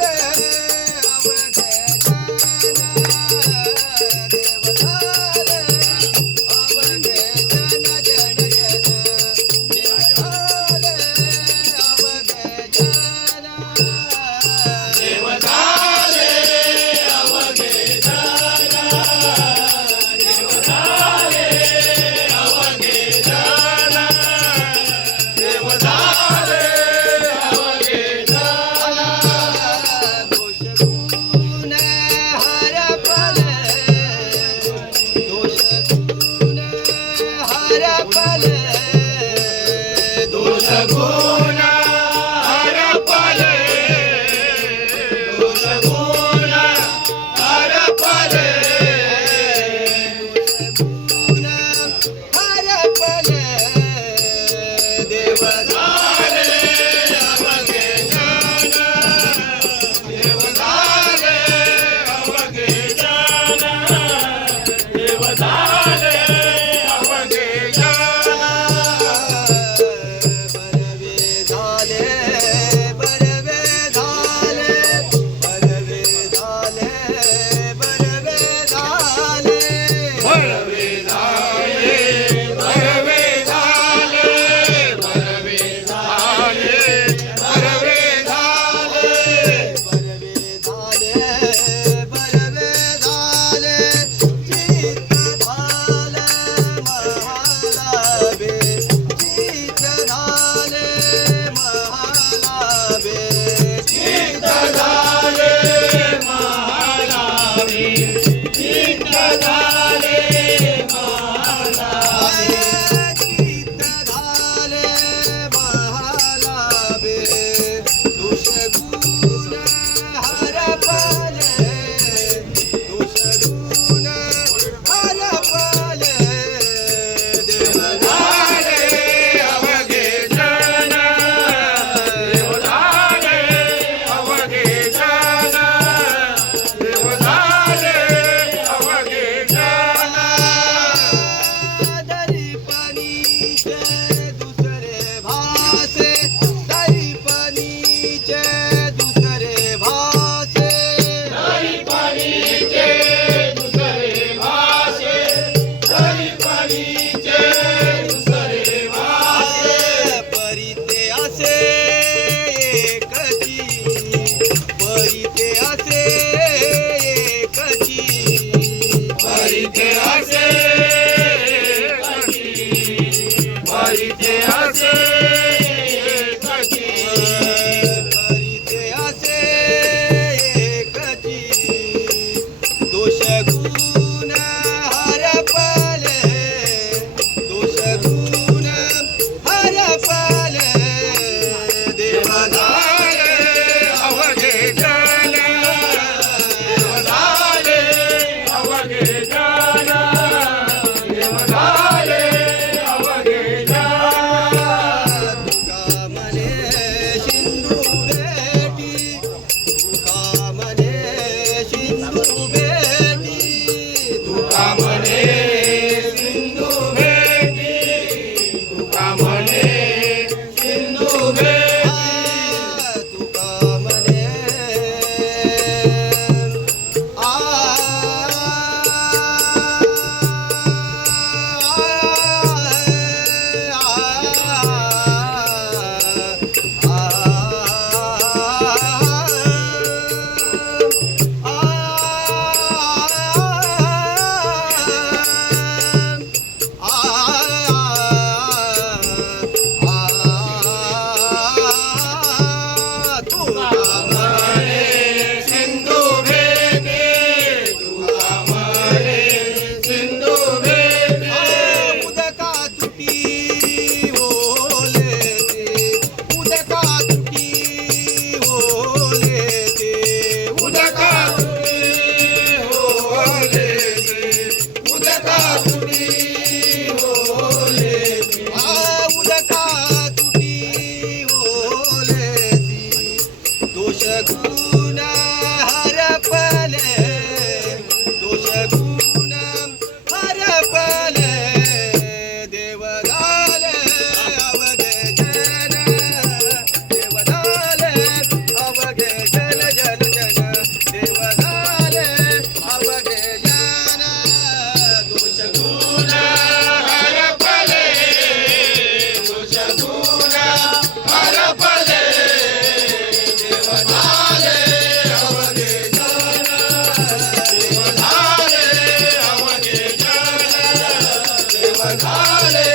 रे ಗೋಳ Yeah. காலே